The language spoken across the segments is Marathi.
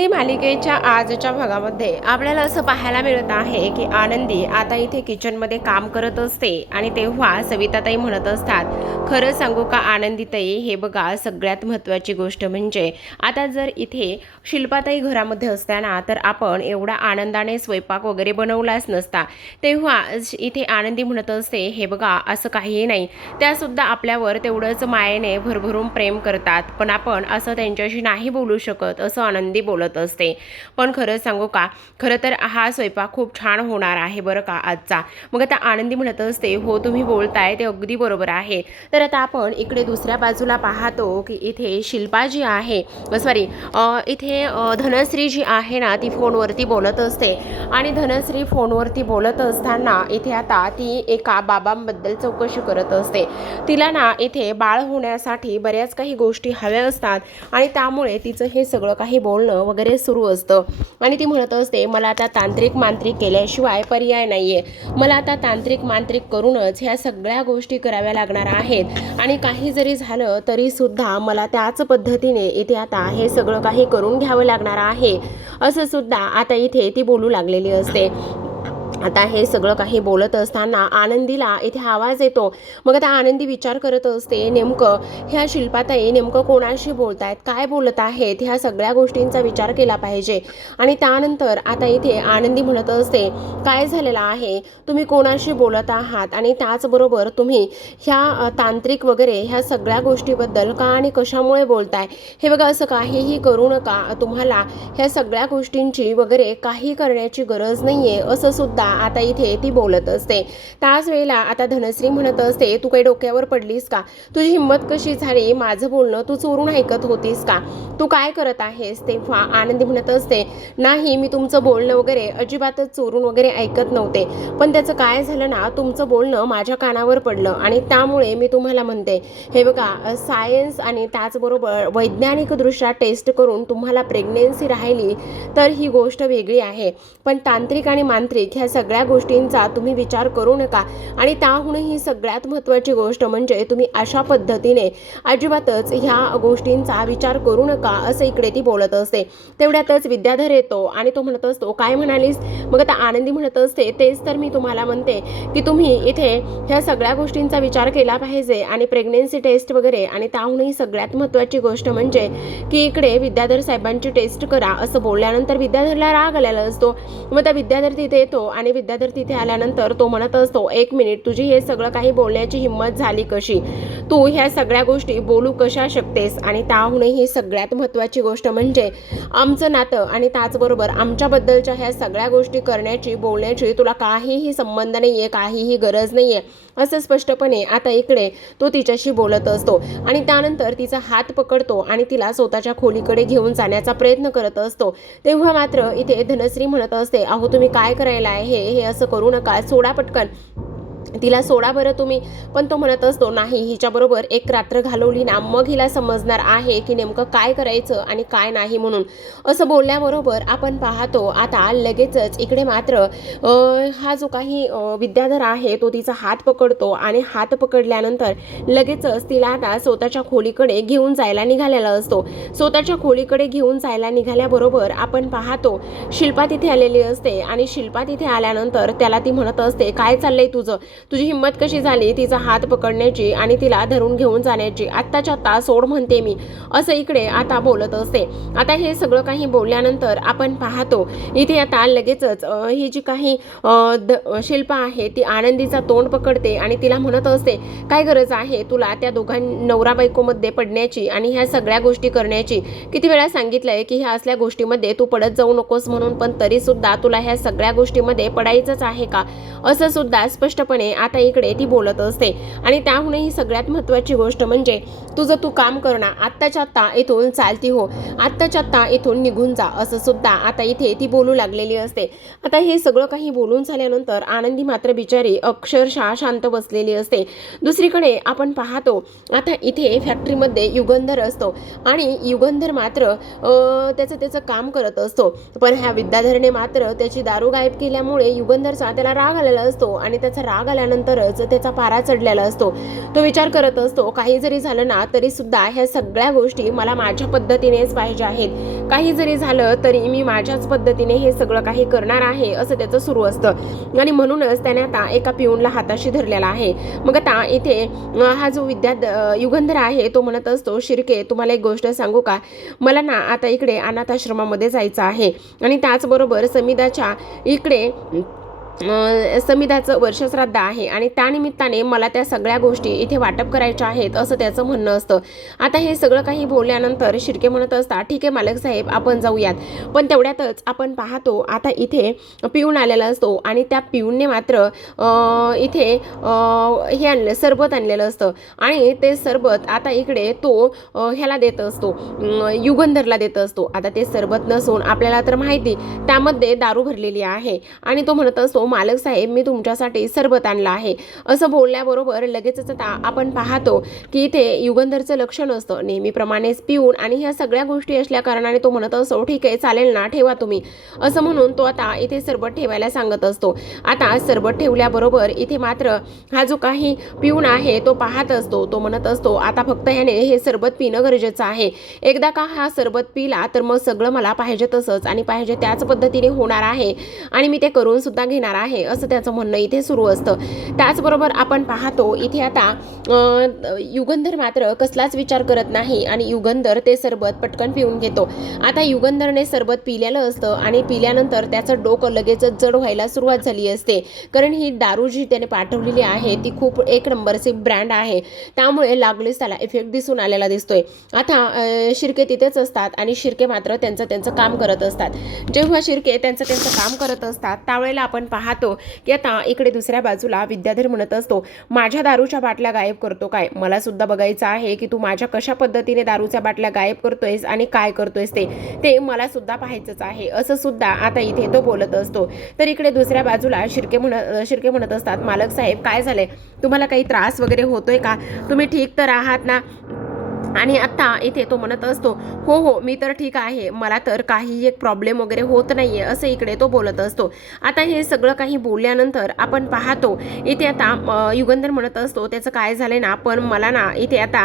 आनंदी मालिकेच्या आजच्या भागामध्ये आपल्याला असं पाहायला मिळत आहे की आनंदी आता इथे किचनमध्ये काम करत असते आणि तेव्हा सविताताई म्हणत असतात, खरं सांगू का आनंदीताई, हे बघा सगळ्यात महत्त्वाची गोष्ट म्हणजे आता जर इथे शिल्पाताई घरामध्ये असताना तर आपण एवढा आनंदाने स्वयंपाक वगैरे बनवलाच नसता. तेव्हा इथे आनंदी म्हणत असते, हे बघा असं काहीही नाही, त्यासुद्धा आपल्यावर तेवढंच मायेने भरभरून प्रेम करतात, पण आपण असं त्यांच्याशी नाही बोलू शकत असं आनंदी बोलत असते. पण खरं सांगू का, खरं तर हा स्वयंपाक खूप छान होणार आहे बरं का आजचा. मग आता आनंदी म्हणत असते, हो तुम्ही बोलताय ते अगदी बरोबर आहे. तर आता आपण इकडे दुसऱ्या बाजूला पाहतो की इथे शिल्पा जी आहे, सॉरी इथे धनश्री जी आहे ना, ती फोनवरती बोलत असते आणि धनश्री फोनवरती बोलत असताना इथे आता ती एका बाबांबद्दल चौकशी करत असते. तिला ना इथे बाळ होण्यासाठी बऱ्याच काही गोष्टी हव्या असतात आणि त्यामुळे तिचं हे सगळं काही बोलणं वगैरे सुरू असतं आणि ती म्हणत असते, मला आता तांत्रिक मांत्रिक केल्याशिवाय पर्याय नाहीये, मला आता तांत्रिक मांत्रिक करूनच ह्या सगळ्या गोष्टी कराव्या लागणार आहेत आणि काही जरी झालं तरी सुद्धा मला त्याच पद्धतीने इथे आता हे सगळं काही करून घ्यावं लागणार आहे असं सुद्धा आता इथे ती बोलू लागलेली असते. आता हे सगळं काही बोलत असताना आनंदीला इथे आवाज येतो. मग आता आनंदी विचार करत असते, नेमकं ह्या शिल्पाताई नेमकं कोणाशी बोलतायत, काय बोलत आहेत, ह्या सगळ्या गोष्टींचा विचार केला पाहिजे. आणि त्यानंतर आता इथे आनंदी म्हणत असते, काय झालेलं आहे, तुम्ही कोणाशी बोलत आहात आणि त्याचबरोबर तुम्ही ह्या तांत्रिक वगैरे ह्या सगळ्या गोष्टीबद्दल का आणि कशामुळे बोलताय. हे बघा असं काहीही करू नका, तुम्हाला ह्या सगळ्या गोष्टींची वगैरे काही करण्याची गरज नाही आहे असं सुद्धा आता इथे ती बोलत असते. त्याच वेळेला आता धनश्री म्हणत असते, तू काही डोक्यावर पडलीस का, तुझी हिंमत कशी झाली, माझं बोलणं तू चोरून ऐकत होतीस का, तू काय करत आहेस. तेव्हा आनंदी म्हणत असते, नाही मी तुमचं बोलणं वगैरे अजिबातच चोरून वगैरे ऐकत नव्हते, पण त्याचं काय झालं ना, तुमचं बोलणं माझ्या कानावर पडलं आणि त्यामुळे मी तुम्हाला म्हणते, हे बघा सायन्स आणि त्याचबरोबर वैज्ञानिकदृष्ट्या टेस्ट करून तुम्हाला प्रेग्नेन्सी राहिली तर ही गोष्ट वेगळी आहे, पण तांत्रिक आणि मांत्रिक ह्या सगळ्या गोष्टींचा तुम्ही विचार करू नका आणि त्याहूनही सगळ्यात महत्त्वाची गोष्ट म्हणजे तुम्ही अशा पद्धतीने अजिबातच ह्या गोष्टींचा विचार करू नका असं इकडे ती बोलत असते. तेवढ्यातच विद्याधर येतो आणि तो म्हणत असतो, काय म्हणालीस. मग आता आनंदी म्हणत असते, तेच तर मी तुम्हाला म्हणते की तुम्ही इथे ह्या सगळ्या गोष्टींचा विचार केला पाहिजे आणि प्रेग्नेन्सी टेस्ट वगैरे आणि त्याहूनही सगळ्यात महत्त्वाची गोष्ट म्हणजे की इकडे विद्याधर साहेबांची टेस्ट करा असं बोलल्यानंतर विद्याधरला राग आलेला असतो. मग त्या विद्याधर तिथे येतो आणि विद्याधर तिथे आल्यानंतर तो म्हणत असतो, एक मिनिट, तुझी हे सगळं काही बोलण्याची हिंमत झाली कशी, तू ह्या सगळ्या गोष्टी बोलू कशा शकतेस. आणि त्याहूनही सगळ्यात महत्त्वाची गोष्ट म्हणजे आमचं नातं आणि त्याचबरोबर आमच्याबद्दलच्या ह्या सगळ्या गोष्टी करण्याची बोलण्याची तुला काहीही संबंध नाही आहे, काहीही गरज नाही आहे असं स्पष्टपणे आता इकडे तो तिच्याशी बोलत असतो आणि त्यानंतर तिचा हात पकडतो आणि तिला स्वतःच्या खोलीकडे घेऊन जाण्याचा प्रयत्न करत असतो. तेव्हा मात्र इथे धनश्री म्हणत असते, अहो तुम्ही काय करायला आहे, हे असं करू नका, सोडा पटकन, तिला सोडा बरं तुम्ही. पण तो म्हणत असतो, नाही, हिच्याबरोबर एक रात्र घालवली ना मग हिला समजणार आहे की नेमकं काय करायचं आणि काय नाही म्हणून. असं बोलल्याबरोबर आपण पाहतो आता लगेचच इकडे मात्र हा जो काही विद्याधर आहे तो तिचा हात पकडतो आणि हात पकडल्यानंतर लगेचच तिला आता स्वतःच्या खोलीकडे घेऊन जायला निघालेला असतो. स्वतःच्या खोलीकडे घेऊन जायला निघाल्याबरोबर आपण पाहतो शिल्पा तिथे आलेली असते आणि शिल्पा तिथे आल्यानंतर त्याला ती म्हणत असते, काय चाललंय तुझं, तुझी हिंमत कशी झाली तिचा हात पकडण्याची आणि तिला धरून घेऊन जाण्याची, आत्ताच्या आत्ता सोड म्हणते मी असं इकडे आता बोलत असते. आता हे सगळं काही बोलल्यानंतर आपण पाहतो इथे आता लगेचच ही जी काही शिल्पा आहे ती आनंदीचा तोंड पकडते आणि तिला म्हणत असते, काय गरज आहे तुला त्या नवरा बायकोमध्ये पडण्याची आणि ह्या सगळ्या गोष्टी करण्याची, किती वेळा सांगितलंय की ह्या असल्या गोष्टीमध्ये तू पडत जाऊ नकोस म्हणून, पण तरी सुद्धा तुला ह्या सगळ्या गोष्टीमध्ये पडायचंच आहे का असं सुद्धा स्पष्टपणे आता इकडे ती बोलत असते. आणि त्याहूनही सगळ्यात महत्त्वाची गोष्ट म्हणजे तुझं तू काम करणं, आत्ताच्या आत्ता इथून चालती हो, आत्ताच्या आत्ता इथून निघून जा असं सुद्धा आता इथे ती बोलू लागलेली असते. आता हे सगळं काही बोलून झाल्यानंतर आनंदी मात्र बिचारी अक्षरशः शांत बसलेली असते. दुसरीकडे आपण पाहतो आता इथे फॅक्टरीमध्ये युगंधर असतो आणि युगंधर मात्र त्याचं काम करत असतो, पण ह्या विद्याधरने मात्र त्याची दारू गायब केल्यामुळे युगंधरचा त्याला राग आलेला असतो आणि त्याचा राग झाल्यानंतरच त्याचा पारा चढलेला असतो. तो विचार करत असतो काही जरी झालं ना तरी सुद्धा ह्या सगळ्या गोष्टी मला माझ्या पद्धतीनेच पाहिजे आहेत, काही जरी झालं तरी मी माझ्याच पद्धतीने हे सगळं काही करणार आहे असं त्याचं सुरू असतं. आणि म्हणूनच त्याने आता एका पिऊनला हाताशी धरलेला आहे. मग आता इथे हा जो युगंधर आहे तो म्हणत असतो, शिर्के तुम्हाला एक गोष्ट सांगू का, मला ना आता इकडे अनाथाश्रमामध्ये जायचं आहे आणि त्याचबरोबर समिधाच्या इकडे समिधाचं वर्षश्राद्ध आहे आणि त्यानिमित्ताने मला त्या सगळ्या गोष्टी इथे वाटप करायच्या आहेत असं त्याचं म्हणणं असतं. आता हे सगळं काही बोलल्यानंतर शिर्के म्हणत असतात, ठीक आहे मालक साहेब आपण जाऊयात. पण तेवढ्यातच आपण पाहतो आता इथे पिऊन आलेला असतो आणि त्या पिऊनने मात्र इथे हे आणलं, सरबत आणलेलं असतं आणि ते सरबत आता इकडे तो ह्याला देत असतो, युगंधरला देत असतो. आता ते सरबत नसून आपल्याला तर माहिती त्यामध्ये दारू भरलेली आहे आणि तो म्हणत असतो, मालक साहेब मी तुमच्यासाठी सरबत आणला आहे. असं बोलल्याबरोबर लगेचच आता आपण पाहतो की इथे युगंधरचं लक्ष नसतं, नेहमीप्रमाणेच पिऊन आणि ह्या सगळ्या गोष्टी असल्या कारणाने तो म्हणत असतो, ठीक आहे चालेल ना ठेवा तुम्ही, असं म्हणून तो आता इथे सरबत ठेवायला सांगत असतो. आता सरबत ठेवल्याबरोबर इथे मात्र हा जो काही पिऊन आहे तो पाहत असतो. तो म्हणत असतो, आता फक्त ह्याने हे सरबत पिणं गरजेचं आहे. एकदा का हा सरबत पिला तर मग सगळं मला पाहिजे तसंच आणि पाहिजे त्याच पद्धतीने होणार आहे आणि मी ते करून सुद्धा घेणार आहे असं त्याचं म्हणणं इथे सुरू असतं. त्याचबरोबर आपण पाहतो इथे आता युगंधर मात्र कसलाच विचार करत नाही आणि युगंधर ते सरबत पटकन पिऊन घेतो. आता युगंधरने सरबत पिलेलं असतं आणि पिल्यानंतर त्याचं डोकं लगेचच जड व्हायला सुरुवात झाली असते, कारण ही दारू जी त्याने पाठवलेली आहे ती खूप एक नंबरची ब्रँड आहे, त्यामुळे लागलीच त्याला इफेक्ट दिसून आलेला दिसतोय. आता शिर्के तिथेच असतात आणि शिर्के मात्र त्यांचं काम करत असतात. जेव्हा शिर्के त्यांचं काम करत असतात त्यावेळेला आपण पाहतो की आता इकडे दुसऱ्या बाजूला विद्याधर म्हणत असतो, माझ्या दारूच्या बाटल्या गायब करतो काय, मला सुद्धा बघायचं आहे की तू माझ्या कशा पद्धतीने दारूच्या बाटल्या गायब करतोयस आणि काय करतोयस ते मला सुद्धा पाहायचंच आहे असं सुद्धा आता इथे तो बोलत असतो. तर इकडे दुसऱ्या बाजूला शिर्के म्हणत असतात, मालक साहेब काय झालंय, तुम्हाला काही त्रास वगैरे होतोय का, तुम्ही ठीक तर आहात ना. आणि आता इथे तो म्हणत असतो, हो हो मी तर ठीक आहे, मला तर काही एक प्रॉब्लेम वगैरे होत नाही आहे असं इकडे तो बोलत असतो. आता हे सगळं काही बोलल्यानंतर आपण पाहतो इथे आता युगंधर म्हणत असतो, त्याचं काय झालं ना, पण मला ना इथे आता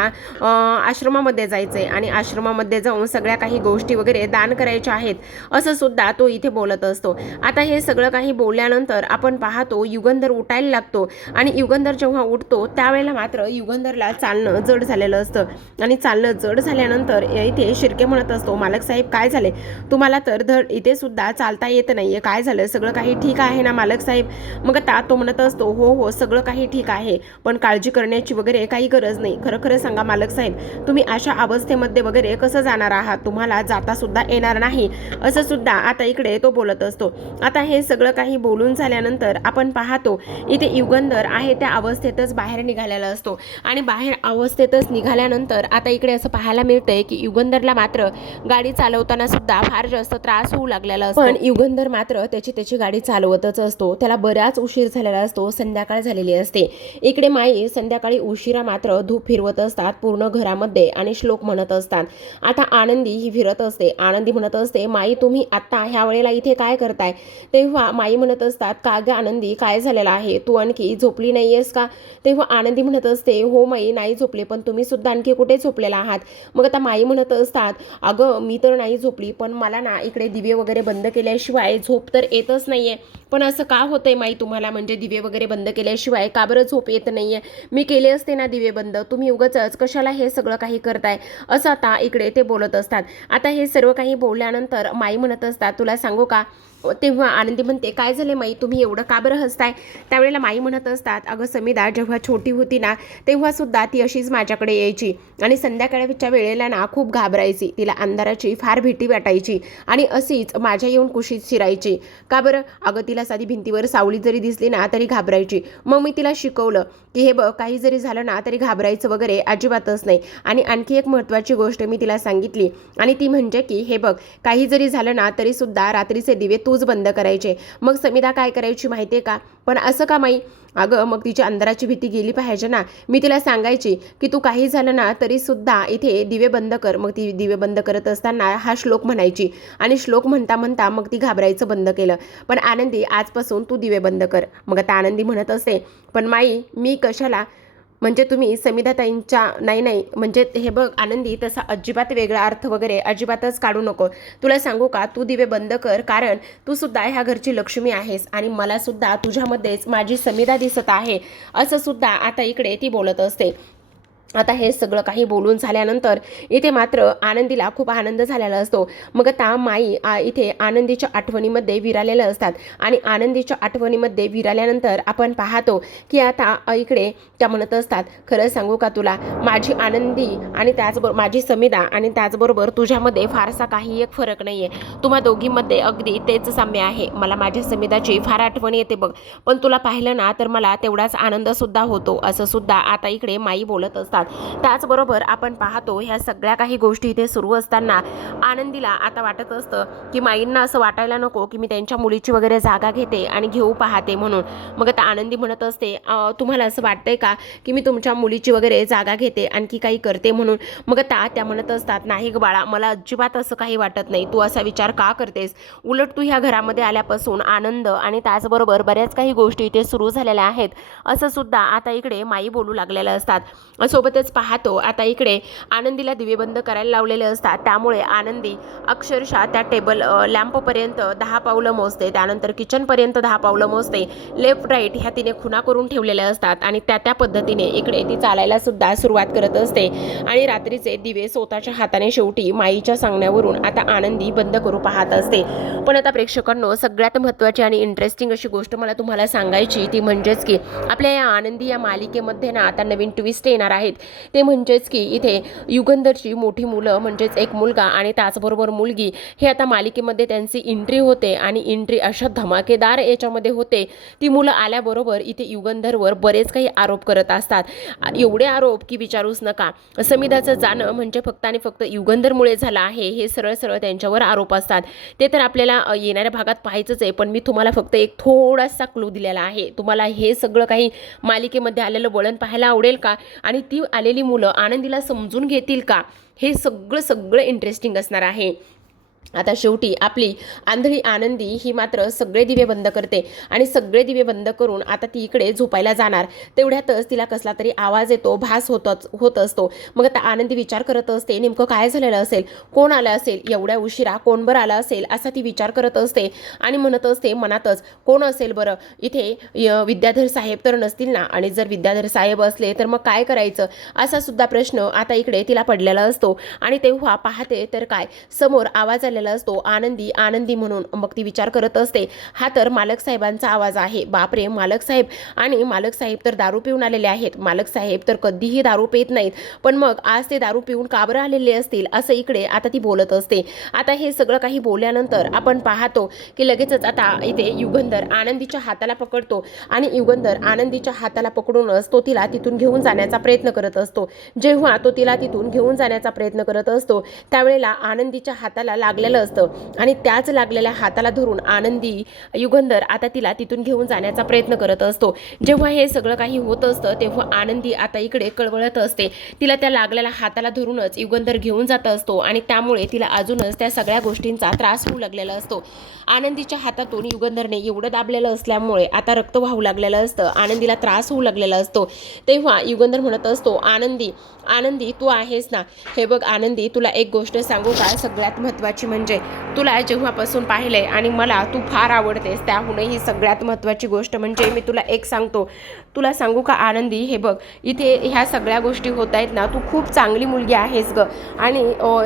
आश्रमामध्ये जायचं आहे आणि आश्रमामध्ये जाऊन सगळ्या काही गोष्टी वगैरे दान करायच्या आहेत असं सुद्धा तो इथे बोलत असतो. आता हे सगळं काही बोलल्यानंतर आपण पाहतो युगंधर उठायला लागतो आणि युगंधर जेव्हा उठतो त्यावेळेला मात्र युगंधरला चालणं जड झालेलं असतं आणि चालणं जड झाल्यानंतर इथे शिर्के म्हणत असतो, मालक साहेब काय झाले, तुम्हाला तर धड इथे सुद्धा चालता येत नाहीये, काय झालं, सगळं काही ठीक आहे ना मालक साहेब. मग आता तो म्हणत असतो, हो हो सगळं काही ठीक आहे, पण काळजी करण्याची वगैरे काही गरज नाही. खरं खरं सांगा मालक साहेब, तुम्ही अशा अवस्थेमध्ये वगैरे कसं जाणार आहात, तुम्हाला जाता सुद्धा येणार नाही असं सुद्धा आता इकडे तो बोलत असतो. आता हे सगळं काही बोलून झाल्यानंतर आपण पाहतो इथे युगंधर आहे त्या अवस्थेतच बाहेर निघालेला असतो आणि बाहेर अवस्थेतच निघाल्यानंतर आता इकडे असं पाहायला मिळतंय की युगंधरला मात्र गाडी चालवताना सुद्धा फार जास्त त्रास होऊ लागलेला असतो. पण युगंधर मात्र त्याची गाडी चालवतच असतो. त्याला बराच उशीर झालेला असतो, संध्याकाळ झालेली असते. इकडे माई संध्याकाळी उशिरा मात्र धूप फिरवत असतात पूर्ण घरामध्ये आणि श्लोक म्हणत असतात. आता आनंदी ही फिरत असते. आनंदी म्हणत असते, माई तुम्ही आता ह्या वेळेला इथे काय करताय. तेव्हा माई म्हणत असतात, का ग आनंदी काय झालेलं आहे, तू आणखी झोपली नाहीयेस का. तेव्हा आनंदी म्हणत असते, हो माई नाही झोपले, पण तुम्ही सुद्धा आणखी कुठे झोपलेला आहात. मग आता माई म्हणत असतात, अगं मी तर नाही झोपली, पण मला ना इकडे दिवे वगैरे बंद केल्याशिवाय झोप तर येतच नाहीये. पण असं का होतंय माई तुम्हाला, म्हणजे दिवे वगैरे बंद केल्याशिवाय का बरं झोप येत नाहीये. मी केले असते ना दिवे बंद, तुम्ही उगाचच कशाला हे सगळं काही करताय असं आता इकडे ते बोलत असतात. आता हे सर्व काही बोलल्यानंतर माई म्हणत असतात, तुला सांगू का. तेव्हा आनंदी म्हणते, काय झाले माई तुम्ही एवढं का बरं हसताय. त्यावेळेला माई म्हणत असतात, अगं समिधा जेव्हा छोटी होती ना तेव्हा सुद्धा ती अशीच माझ्याकडे यायची आणि संध्याकाळच्या वेळेला ना खूप घाबरायची, तिला अंधाराची फार भीती वाटायची आणि अशीच माझ्या येऊन कुशीत शिरायची. का बरं, अगं तिला साधी भिंतीवर सावली जरी दिसली ना तरी घाबरायची. मग मी तिला शिकवलं की हे बघ काही जरी झालं ना तरी घाबरायचं वगैरे अजिबातच नाही. आणि आणखी एक महत्त्वाची गोष्ट मी तिला सांगितली आणि ती म्हणजे की हे बघ काही जरी झालं ना तरी सुद्धा रात्रीचे दिवे तूच बंद करायचे. मग समिधा काय करायची माहिती आहे का, पण असं का माई, अगं मग तिची अंधाराची भीती गेली पाहिजे ना. मी तिला सांगायची की तू काही झालं ना तरी सुद्धा इथे दिवे बंद कर. मग ती दिवे बंद करत असताना हा श्लोक म्हणायची आणि श्लोक म्हणता म्हणता मग ती घाबरायचं बंद केलं. पण आनंदी आजपासून तू दिवे बंद कर. मग आता आनंदी म्हणत असते पण माई मी कशाला, म्हणजे तुम्ही समिधाताईंच्या नाही नाही म्हणजे हे बघ आनंदी तसा अजिबात वेगळा अर्थ वगैरे अजिबातच काढू नको. तुला सांगू का तू दिवे बंद कर, कारण तू सुद्धा ह्या घरची लक्ष्मी आहेस आणि मला सुद्धा तुझ्यामध्येच माझी समिधा दिसत आहे असं सुद्धा आता इकडे ती बोलत असते. आता हे सगळं काही बोलून झाल्यानंतर इथे मात्र आनंदीला खूप आनंद झालेला असतो. मग आता माई इथे आनंदीच्या आठवणीमध्ये विरालेल्या असतात आणि आनंदीच्या आठवणीमध्ये विराल्यानंतर आपण पाहतो की आता इकडे त्या म्हणत असतात खरं सांगू का तुला माझी आनंदी आणि त्याचबरोबर माझी समिधा आणि त्याचबरोबर तुझ्यामध्ये फारसा काही एक फरक नाही आहे. तुम्हा दोघींमध्ये अगदी तेच साम्य आहे. मला माझ्या समिधाची फार आठवण येते बघ, पण तुला पाहिलं ना तर मला तेवढाच आनंदसुद्धा होतो असं सुद्धा आता इकडे माई बोलत असतात. त्याचबरोबर आपण पाहतो ह्या सगळ्या काही गोष्टी इथे सुरू असताना आनंदीला आता वाटत असतं की माईंना असं वाटायला नको की मी त्यांच्या मुलीची वगैरे जागा घेते आणि घेऊ पाहते म्हणून. मग आता आनंदी म्हणत असते तुम्हाला असं वाटतंय का की मी तुमच्या मुलीची वगैरे जागा घेते आणखी काही करते म्हणून. मग आता त्या म्हणत असतात नाही ग बाळा, मला अजिबात असं काही वाटत नाही. तू असा विचार का करतेस? उलट तू ह्या घरामध्ये आल्यापासून आनंद आणि त्याचबरोबर बऱ्याच काही गोष्टी इथे सुरू झालेल्या आहेत असं सुद्धा आता इकडे माई बोलू लागलेल्या असतात. सोबतच पाहतो आता इकडे आनंदीला दिवे बंद करायला लावलेले असतात. त्यामुळे आनंदी अक्षरशः त्या टेबल लॅम्पपर्यंत 10 पावलं मोजते, त्यानंतर किचनपर्यंत 10 पावलं मोजते. लेफ्ट राईट ह्या तिने खुणा करून ठेवलेल्या असतात आणि त्या पद्धतीने इकडे ती चालायला सुद्धा सुरुवात करत असते आणि रात्रीचे दिवे स्वतःच्या हाताने शेवटी माईच्या सांगण्यावरून आता आनंदी बंद करू पाहत असते. पण आता प्रेक्षकांनो सगळ्यात महत्त्वाची आणि इंटरेस्टिंग अशी गोष्ट मला तुम्हाला सांगायची ती म्हणजेच की आपल्या या आनंदी या मालिकेमध्ये ना आता नवीन ट्विस्ट येणार आहेत. ते म्हणजेच की इथे युगंधरची मोठी मुलं म्हणजेच एक मुलगा आणि त्याचबरोबर मुलगी हे आता मालिकेमध्ये त्यांची एंट्री होते आणि एंट्री अशा धमाकेदार याच्यामध्ये होते. ती मुलं आल्याबरोबर इथे युगंधरवर बरेच काही आरोप करत असतात. एवढे आरोप की विचारूच नका. समिधाचं जाणं म्हणजे फक्त आणि फक्त युगंधरमुळे झालं आहे हे सरळ सरळ त्यांच्यावर आरोप असतात. ते तर आपल्याला येणाऱ्या भागात पाहायचंच आहे, पण मी तुम्हाला फक्त एक थोडासा क्लू दिलेला आहे. तुम्हाला हे सगळं काही मालिकेमध्ये आलेलं वळण पाहायला आवडेल का आणि ती आलेली मुलं आनंदीला समजून घेतील का? हे सगळं इंटरेस्टिंग असणार आहे. आता शेवटी आपली आंधळी आनंदी ही मात्र सगळे दिवे बंद करते आणि सगळे दिवे बंद करून आता ती इकडे झोपायला जाणार. तेवढ्यातच तिला कसला तरी आवाज येतो, भास होत असतो. मग आता आनंदी विचार करत असते नेमकं काय झालेलं असेल, कोण आलं असेल, एवढ्या उशिरा कोण बरं आलं असेल असा ती विचार करत असते आणि म्हणत असते मनातच कोण असेल बरं इथे. विद्याधर साहेब तर नसतील ना, आणि जर विद्याधर साहेब असले तर मग काय करायचं असा सुद्धा प्रश्न आता इकडे तिला पडलेला असतो. आणि तेव्हा पाहते तर काय समोर आवाज आलेला असतो आनंदी आनंदी म्हणून. मग ती विचार करत असते हा तर मालक साहेबांचा आवाज आहे. बापरे, मालक साहेब, आणि मालक साहेब तर दारू पिऊन आलेले आहेत. मालक साहेब तर कधीही दारू पित नाहीत, पण मग आज ते दारू पिऊन का बरं आलेले असतील असं इकडे आता ती बोलत असते. आता हे सगळं काही बोलल्यानंतर आपण पाहतो की लगेचच आता इथे युगंधर आनंदीच्या हाताला पकडतो आणि युगंधर आनंदीच्या हाताला पकडूनच तो तिला तिथून घेऊन जाण्याचा प्रयत्न करत असतो. जेव्हा तो तिला तिथून घेऊन जाण्याचा प्रयत्न करत असतो त्यावेळेला आनंदीच्या हाताला लागलेलं असतं आणि त्याच लागलेल्या हाताला धरून आनंदी युगंधर आता तिला तिथून घेऊन जाण्याचा प्रयत्न करत असतो. जेव्हा हे सगळं काही होत असतं तेव्हा आनंदी आता इकडे कळवळत असते. तिला त्या लागलेल्या हाताला धरूनच युगंधर घेऊन जात असतो आणि त्यामुळे तिला अजूनच त्या सगळ्या गोष्टींचा त्रास होऊ लागलेला असतो. आनंदीच्या हातातून युगंधरने एवढं दाबलेलं असल्यामुळे आता रक्त वाहू लागलेलं असतं, आनंदीला त्रास होऊ लागलेला असतो. तेव्हा युगंधर म्हणत असतो आनंदी आनंदी तू आहेस ना, हे बघ आनंदी तुला एक गोष्ट सांगू का, सगळ्यात महत्त्वाची म्हणजे तुला जेव्हापासून पाहिलंय आणि मला तू फार आवडतेस, त्याहूनही सगळ्यात महत्त्वाची गोष्ट म्हणजे मी तुला एक सांगतो, तुला सांगू का आनंदी, हे बघ इथे ह्या सगळ्या गोष्टी होत आहेत ना, तू खूप चांगली मुलगी आहेस ग आणि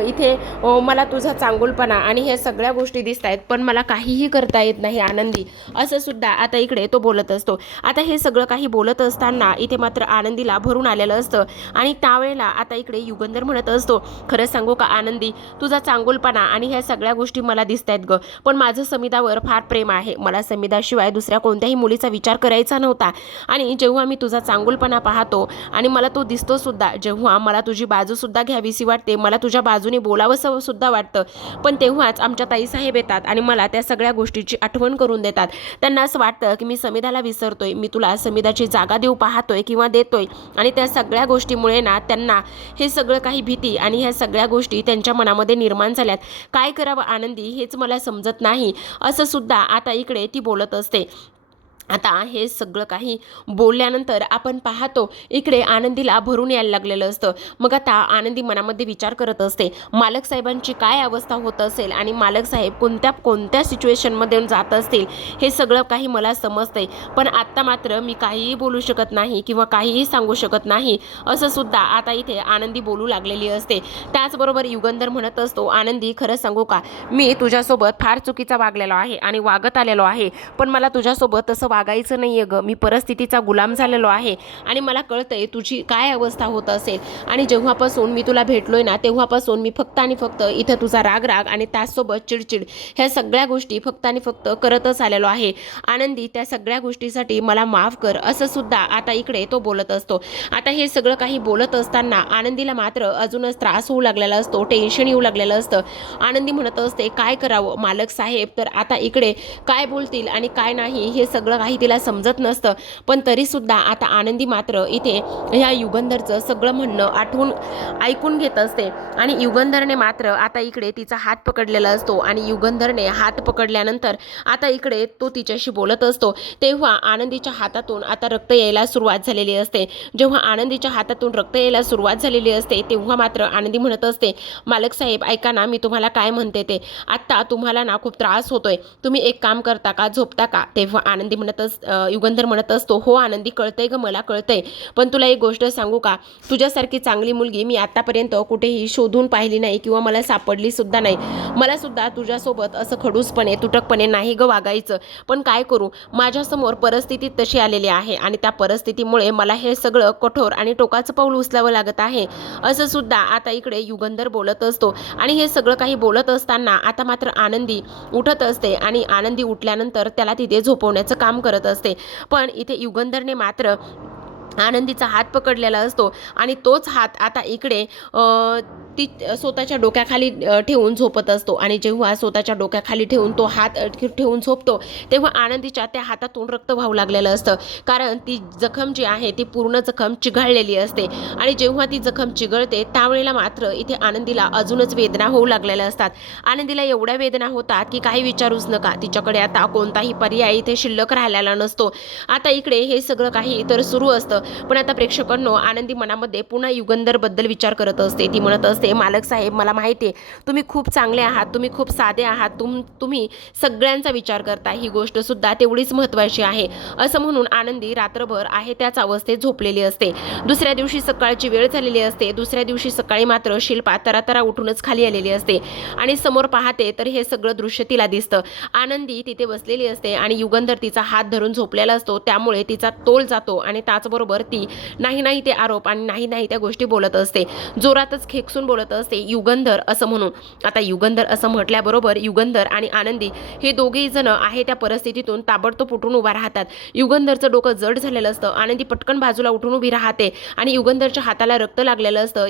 इथे मला तुझा चांगुलपणा आणि हे सगळ्या गोष्टी दिसत आहेत, पण मला काहीही करता येत नाही आनंदी, असं सुद्धा आता इकडे तो बोलत असतो. आता हे सगळं काही बोलत असताना इथे मात्र आनंदीला भरून आलेलं असतं आणि त्यावेळेला आता इकडे युगंधर म्हणत असतो खरं सांगू का आनंदी, तुझा चांगुलपणा आणि ह्या ह्या सगळ्या गोष्टी मला दिसत आहेत ग, पण माझं समिधावर फार प्रेम आहे. मला समिधाशिवाय दुसऱ्या कोणत्याही मुलीचा विचार करायचा नव्हता. आणि जेव्हा मी तुझा चांगुलपणा पाहतो आणि मला तो दिसतो सुद्धा, जेव्हा मला तुझी बाजू सुद्धा घ्यावीशी वाटते, मला तुझ्या बाजूने बोलावंसं सुद्धा वाटतं, पण तेव्हाच आमच्या ताईसाहेब येतात आणि मला त्या सगळ्या गोष्टीची आठवण करून देतात. त्यांना असं वाटतं की मी समिधाला विसरतोय, मी तुला समिधाची जागा देऊ पाहतोय किंवा देतोय, आणि त्या सगळ्या गोष्टीमुळे ना त्यांना हे सगळं काही भीती आणि ह्या सगळ्या गोष्टी त्यांच्या मनामध्ये निर्माण झाल्यात. काय करावं आनंदी हेच मला समजत नाही, असं सुद्धा आता इकडे ती बोलत असते. आता हे सगळं काही बोलल्यानंतर आपण पाहतो इकडे आनंदीला भरून यायला लागलेलं असतं. मग आता आनंदी मनामध्ये विचार करत असते, मालक साहेबांची काय अवस्था होत असेल आणि मालक साहेब कोणत्या कोणत्या सिच्युएशनमध्ये जात असतील, हे सगळं काही मला समजतंय. पण आत्ता मात्र मी काहीही बोलू शकत नाही किंवा काहीही सांगू शकत नाही, असं सुद्धा आता इथे आनंदी बोलू लागलेली असते. त्याचबरोबर युगंधर म्हणत असतो, आनंदी खरं सांगू का, मी तुझ्यासोबत फार चुकीचा वागलेलो आहे आणि वागत आलेलो आहे, पण मला तुझ्यासोबत तसं वागायचं नाहीये ग. मी परिस्थितीचा गुलाम झालेलो आहे आणि मला कळतंय तुझी काय अवस्था होत असेल. आणि जेव्हापासून मी तुला भेटलोय ना, तेव्हापासून मी फक्त आणि फक्त इथं तुझा राग आणि त्याचसोबत चिडचिड ह्या सगळ्या गोष्टी फक्त आणि फक्त करतच आलेलो आहे. आनंदी त्या सगळ्या गोष्टीसाठी मला माफ कर, असं सुद्धा आता इकडे तो बोलत असतो. आता हे सगळं काही बोलत असताना आनंदीला मात्र अजूनच त्रास होऊ लागलेला असतो, टेन्शन येऊ लागलेलं असतं. आनंदी म्हणत असते, काय करावं मालक साहेब, तर आता इकडे काय बोलतील आणि काय नाही हे सगळं काही तिला समजत नसतं. पण तरीसुद्धा आता आनंदी मात्र इथे ह्या युगंधरचं सगळं म्हणणं ऐकून घेत असते. आणि युगंधरने मात्र आता इकडे तिचा हात पकडलेला असतो आणि युगंधरने हात पकडल्यानंतर आता इकडे तो तिच्याशी बोलत असतो. तेव्हा आनंदीच्या हातातून आता रक्त यायला सुरुवात झालेली असते. जेव्हा आनंदीच्या हातातून रक्त यायला सुरुवात झालेली असते तेव्हा मात्र आनंदी म्हणत असते, मालक साहेब ऐका ना, मी तुम्हाला काय म्हणते ते, आत्ता तुम्हाला ना खूप त्रास होतोय, तुम्ही एक काम करता का, झोपता का. तेव्हा आनंदी युगंधर म्हणत असतो, हो आनंदी कळतंय ग, मला कळतंय, पण तुला एक गोष्ट सांगू का, तुझ्यासारखी चांगली मुलगी मी आतापर्यंत कुठेही शोधून पाहिली नाही किंवा मला सापडली सुद्धा नाही. मला सुद्धा तुझ्यासोबत असं खडूसपणे तुटकपणे नाही ग वागायचं, पण काय करू, माझ्यासमोर परिस्थिती तशी आलेली आहे आणि त्या परिस्थितीमुळे मला हे सगळं कठोर आणि टोकाचं पाऊल उचलावं लागत आहे, असं सुद्धा आता इकडे युगंधर बोलत असतो. आणि हे सगळं काही बोलत असताना आता मात्र आनंदी उठत असते आणि आनंदी उठल्यानंतर त्याला तिथे झोपवण्याचं काम करत असते. पण इथे युगंधरने मात्र आनंदीचा हात पकडलेला असतो आणि तोच हात आता इकडे ती स्वतःच्या डोक्याखाली ठेवून झोपत असतो. आणि जेव्हा स्वतःच्या डोक्याखाली ठेवून तो हात ठेवून झोपतो तेव्हा आनंदीच्या त्या हातातून रक्त वाहू लागलेलं असतं, कारण ती जखम जी आहे ती पूर्ण जखम चिघळलेली असते. आणि जेव्हा ती जखम चिघळते त्यावेळेला मात्र इथे आनंदीला अजूनच वेदना होऊ लागलेल्या असतात. आनंदीला एवढ्या वेदना होतात की काही विचारूच नका, तिच्याकडे आता कोणताही पर्याय इथे शिल्लक राहिलेला नसतो. आता इकडे हे सगळं काही तर सुरू असतं, पण आता प्रेक्षकांनो आनंदी मनामध्ये पुन्हा युगंधर बद्दल विचार करत असते. ती म्हणत असते, मालक साहेब मला माहिती आहे तुम्ही खूप चांगले आहात, तुम्ही खूप साधे आहात, तुम्ही सगळ्यांचा विचार करता, ही गोष्ट सुद्धा तेवढीच महत्त्वाची आहे, असं म्हणून आनंदी रात्रभर आहे त्याच अवस्थेत झोपलेली असते. दुसऱ्या दिवशी सकाळची वेळ झालेली असते. दुसऱ्या दिवशी सकाळी मात्र शिल्पा तरातरा उठूनच खाली आलेली असते आणि समोर पाहते तर हे सगळं दृश्य तिला दिसतं. आनंदी तिथे बसलेली असते आणि युगंधर तिचा हात धरून झोपलेला असतो, त्यामुळे तिचा तोल जातो आणि त्याचबरोबर ती नाही ते आरोप आणि नाही त्या गोष्टी बोलत असते, जोरातच खेकसून बोलत असते, युगंधर असं म्हणून. आता युगंधर असं म्हटल्याबरोबर युगंधर आणि आनंदी हे दोघेही जण आहे त्या परिस्थितीतून ताबडतोब उठून उभा राहतात. युगंधरचं डोकं जड झालेलं असतं. आनंदी पटकन बाजूला उठून उभी राहते आणि युगंधरच्या हाताला रक्त लागलेलं असतं.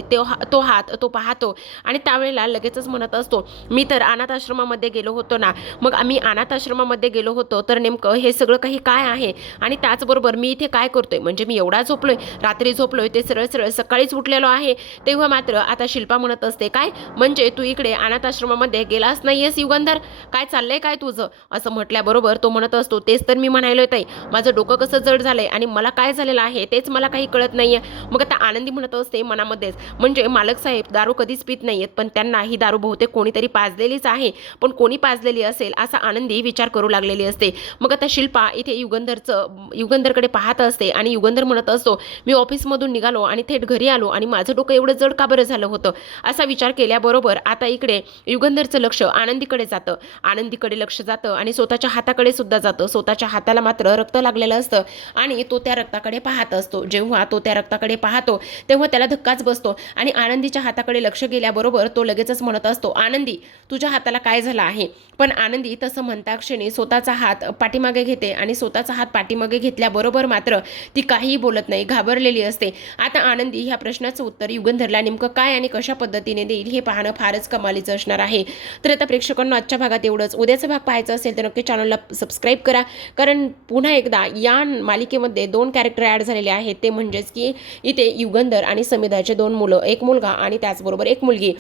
तो हात तो पाहतो आणि त्यावेळेला लगेचच म्हणत असतो, मी तर अनाथ आश्रमामध्ये गेलो होतो ना, मग आम्ही अनाथ आश्रमामध्ये गेलो होतो तर नेमकं हे सगळं काही काय आहे आणि त्याचबरोबर मी इथे काय करतोय, म्हणजे मी एवढा झोपलोय, रात्री झोपलोय ते सरळ सरळ सकाळीच उठलेलो आहे. तेव्हा मात्र आता शिल्पा म्हणत असते, काय म्हणजे तू इकडे अनाथ आश्रमामध्ये गेलाच नाहीयेस युगंधर, काय चाललंय काय तुझं, असं म्हटल्याबरोबर तो म्हणत असतो, तेच तर मी म्हणायलोय ताई, माझं डोकं कसं जड झालंय आणि मला काय झालेलं आहे तेच मला काही कळत नाहीये. मग आता आनंदी म्हणत असते मनामध्येच, म्हणजे मालक साहेब दारू कधीच पित नाहीयेत, पण त्यांना ही दारू बहुतेक कोणीतरी पाजलेलीच आहे, पण कोणी पाजलेली असेल असा आनंदी विचार करू लागलेली असते. मग आता शिल्पा इथे युगंधरकडे पाहत असते आणि युगंधर म्हणत असतो, मी ऑफिसमधून निघालो आणि थेट घरी आलो आणि माझं डोकं एवढं जड का बरं झालं होतं, असा विचार केल्याबरोबर आता इकडे युगंधरचं लक्ष आनंदीकडे जातं. आनंदीकडे लक्ष जातं आणि स्वतःच्या हाताकडे सुद्धा जातं. स्वतःच्या हाताला मात्र रक्त लागलेलं असतं आणि तो त्या रक्ताकडे पाहत असतो. जेव्हा तो त्या रक्ताकडे पाहतो तेव्हा त्याला धक्काच बसतो आणि आनंदीच्या हाताकडे लक्ष गेल्याबरोबर तो लगेचच म्हणत असतो, आनंदी तुझ्या हाताला काय झालं आहे? पण आनंदी तसं म्हणता क्षणी स्वतःचा हात पाठीमागे घेते आणि स्वतःचा हात पाठीमागे घेतल्याबरोबर मात्र ती काहीही बोलत नाही, घाबरलेली असते. आता आनंदी ह्या प्रश्नाचं उत्तर युगंधरला नेमकं काय आणि कशा पद्धतीने देईल हे पाहणं फारच कमालीचं असणार आहे. तर आता प्रेक्षकांना आजच्या भागात एवढंच. उद्याचा भाग पाहायचा असेल तर नक्की चॅनलला सबस्क्राईब करा, कारण पुन्हा एकदा या मालिकेमध्ये 2 कॅरेक्टर ॲड झालेले आहेत. ते म्हणजेच की इथे युगंधर आणि समिधाचे 2 मुलं, एक मुलगा आणि त्याचबरोबर एक मुलगी.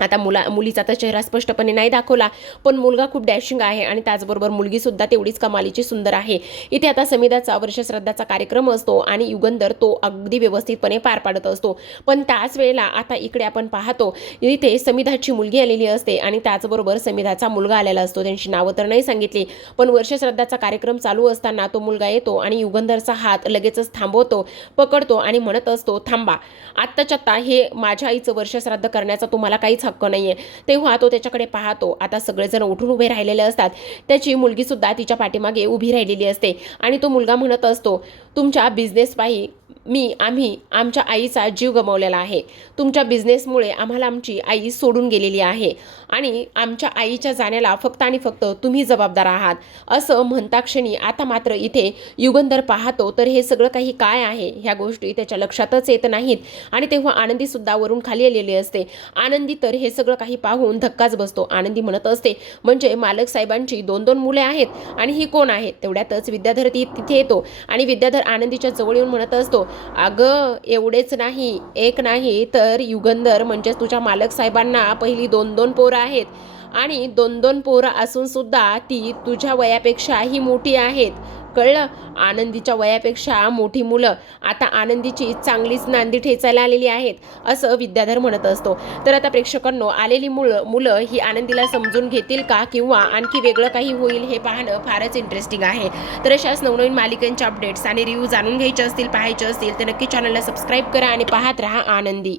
आता मुलीचा तर चेहरा स्पष्टपणे नाही दाखवला, पण मुलगा खूप डॅशिंग आहे आणि त्याचबरोबर मुलगीसुद्धा तेवढीच कमालीची सुंदर आहे. इथे आता समिधाचा वर्षश्राद्धाचा कार्यक्रम असतो आणि युगंधर तो अगदी व्यवस्थितपणे पार पाडत असतो. पण त्याच वेळेला आता इकडे आपण पाहतो इथे समिधाची मुलगी आलेली असते आणि त्याचबरोबर समिधाचा मुलगा आलेला असतो. त्यांची नावं तर नाही सांगितली, पण वर्षश्राद्धाचा कार्यक्रम चालू असताना तो मुलगा येतो आणि युगंधरचा हात लगेचच थांबवतो, पकडतो आणि म्हणत असतो, थांबा, आत्ताच्या आत्ता हे माझ्या आईचं वर्षश्राद्ध करण्याचा तुम्हाला काहीच हक्क नाहीये. तेव्हा तो त्याच्याकडे पाहतो. आता सगळेजण उठून उभे राहिलेले असतात. त्याची मुलगी सुद्धा तिच्या पाठीमागे उभी राहिलेली असते आणि तो मुलगा म्हणत असतो, तुमच्या बिझनेस पायी आम्ही आमच्या आईचा जीव गमावलेला आहे. तुमच्या बिझनेसमुळे आम्हाला आमची आई सोडून गेलेली आहे आणि आमच्या आईच्या जाण्याला फक्त आणि फक्त तुम्ही जबाबदार आहात. असं म्हणता क्षणी आता मात्र इथे युगंधर पाहतो तर हे सगळं काही काय आहे ह्या गोष्टी त्याच्या लक्षातच येत नाहीत आणि तेव्हा आनंदी सुद्धा वरून खाली आलेली असते. आनंदी तर हे सगळं काही पाहून धक्काच बसतो. आनंदी म्हणत असते, म्हणजे मालक साहेबांची 2 मुले आहेत आणि ही कोण आहे? तेवढ्यातच विद्याधर तिथे येतो आणि विद्याधर आनंदीच्या जवळ येऊन म्हणत असतो, अगं एवढेच नाही, एक नाही तर युगंधर म्हणजे तुझ्या मालक साहेबांना पहिली 2 पोरं आहेत आणि 2 पोरं असून सुद्धा ती तुझ्या वयापेक्षाही मोठी आहेत. कळलं? आनंदीच्या वयापेक्षा मोठी मुलं आता आनंदीची चांगलीच नांदी ठेचायला आलेली आहेत, असं विद्याधर म्हणत असतो. तर आता प्रेक्षकांनो, आलेली मुलं ही आनंदीला समजून घेतील का किंवा आणखी वेगळं काही होईल हे पाहणं फारच इंटरेस्टिंग आहे. तर अशाच नवनवीन मालिकांच्या अपडेट्स आणि रिव्ह्यू जाणून घ्यायचे असतील, पाहायचे असतील तर नक्की चॅनलला सबस्क्राईब करा आणि पाहत राहा आनंदी.